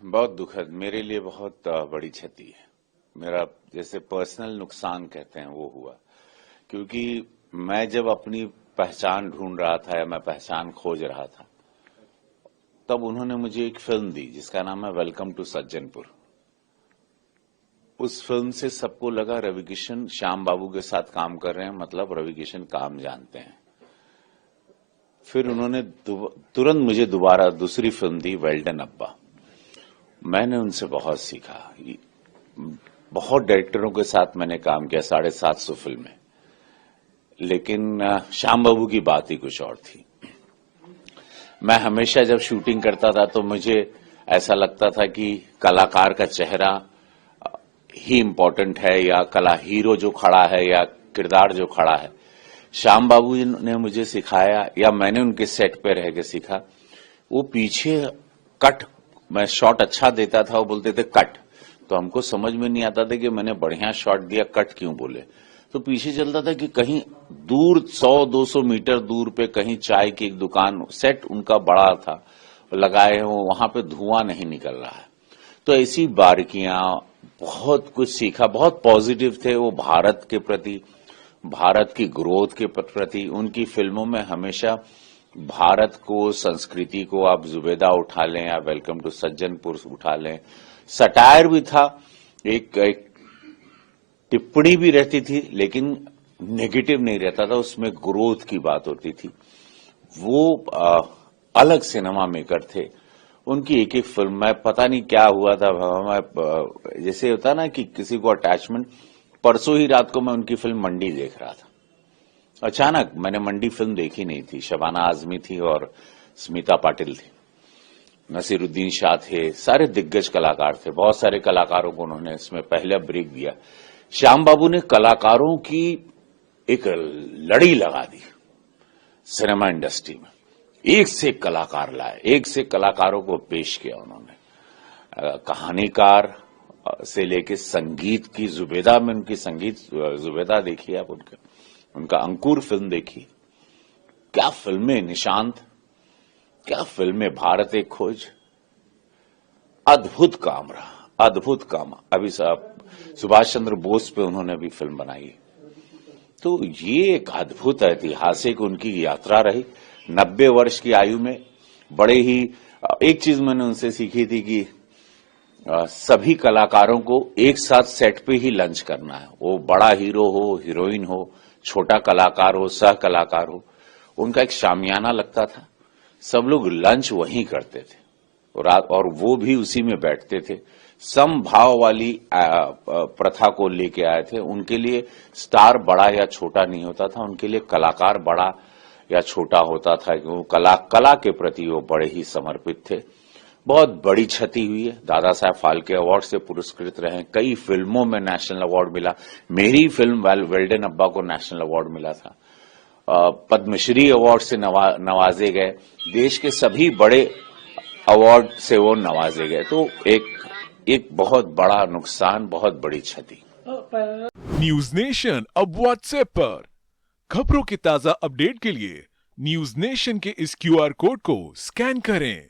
बहुत दुखद, मेरे लिए बहुत बड़ी क्षति है। मेरा जैसे पर्सनल नुकसान कहते हैं वो हुआ, क्योंकि मैं जब अपनी पहचान ढूंढ रहा था या मैं पहचान खोज रहा था, तब उन्होंने मुझे एक फिल्म दी जिसका नाम है वेलकम टू सज्जनपुर। उस फिल्म से सबको लगा रवि किशन श्याम बाबू के साथ काम कर रहे हैं, मतलब रवि किशन काम जानते हैं। फिर उन्होंने तुरंत मुझे दोबारा दूसरी फिल्म दी, वेल्डन अब्बा। मैंने उनसे बहुत सीखा। बहुत डायरेक्टरों के साथ मैंने काम किया, 750 फिल्में, लेकिन श्याम बाबू की बात ही कुछ और थी। मैं हमेशा जब शूटिंग करता था तो मुझे ऐसा लगता था कि कलाकार का चेहरा ही इम्पोर्टेंट है, या कला हीरो जो खड़ा है या किरदार जो खड़ा है। श्याम बाबू ने मुझे सिखाया, या मैंने उनके सेट पे रह के सीखा। वो पीछे कट, मैं शॉट अच्छा देता था, वो बोलते थे कट, तो हमको समझ में नहीं आता था कि मैंने बढ़िया शॉट दिया, कट क्यों बोले। तो पीछे चलता था कि कहीं दूर 100-200 मीटर दूर पे कहीं चाय की एक दुकान, सेट उनका बड़ा था, लगाए हो, वहां पे धुआं नहीं निकल रहा है। तो ऐसी बारीकियां, बहुत कुछ सीखा। बहुत पॉजिटिव थे वो भारत के प्रति, भारत की ग्रोथ के प्रति। उनकी फिल्मों में हमेशा भारत को, संस्कृति को, आप जुबेदा उठा लें या वेलकम टू सज्जनपुर उठा लें, सटायर भी था, एक टिप्पणी भी रहती थी, लेकिन नेगेटिव नहीं रहता था, उसमें ग्रोथ की बात होती थी। वो अलग सिनेमा मेकर थे। उनकी एक एक फिल्म, मैं पता नहीं क्या हुआ था, मैं जैसे होता ना कि किसी को अटैचमेंट। परसों ही रात को मैं उनकी फिल्म मंडी देख रहा था। अचानक, मैंने मंडी फिल्म देखी नहीं थी। शबाना आजमी थी और स्मिता पाटिल थी, नसीरुद्दीन शाह थे, सारे दिग्गज कलाकार थे। बहुत सारे कलाकारों को उन्होंने इसमें पहला ब्रेक दिया। श्याम बाबू ने कलाकारों की एक लड़ी लगा दी सिनेमा इंडस्ट्री में। एक से एक कलाकार लाए, एक से एक कलाकारों को पेश किया उन्होंने। कहानीकार से लेके संगीत की, जुबेदा में उनकी संगीत, जुबेदा देखिए आप, उनका अंकुर फिल्म देखी, क्या फिल्में, निशांत, क्या फिल्में, भारत एक खोज, अद्भुत काम रहा, अद्भुत काम। अभी सुभाष चंद्र बोस पे उन्होंने भी फिल्म बनाई। तो ये एक अद्भुत ऐतिहासिक उनकी यात्रा रही 90 वर्ष की आयु में। बड़े ही, एक चीज मैंने उनसे सीखी थी कि सभी कलाकारों को एक साथ सेट पे ही लंच करना है। वो बड़ा हीरो हो, हीरोइन हो, छोटा कलाकार हो, सह कलाकार हो, उनका एक शामियाना लगता था, सब लोग लंच वहीं करते थे और वो भी उसी में बैठते थे। समभाव वाली प्रथा को लेके आए थे। उनके लिए स्टार बड़ा या छोटा नहीं होता था, उनके लिए कलाकार बड़ा या छोटा होता था, क्योंकि कला के प्रति वो बड़े ही समर्पित थे। बहुत बड़ी क्षति हुई है। दादा साहब फाल्के अवार्ड से पुरस्कृत रहे, कई फिल्मों में नेशनल अवार्ड मिला। मेरी फिल्म वेल्डन अब्बा को नेशनल अवार्ड मिला था। पद्मश्री अवार्ड से नवाजे गए, देश के सभी बड़े अवार्ड से वो नवाजे गए। तो एक बहुत बड़ा नुकसान, बहुत बड़ी क्षति। न्यूज नेशन अब व्हाट्सएप पर खबरों के ताजा अपडेट के लिए न्यूज नेशन के इस क्यूआर कोड को स्कैन करें।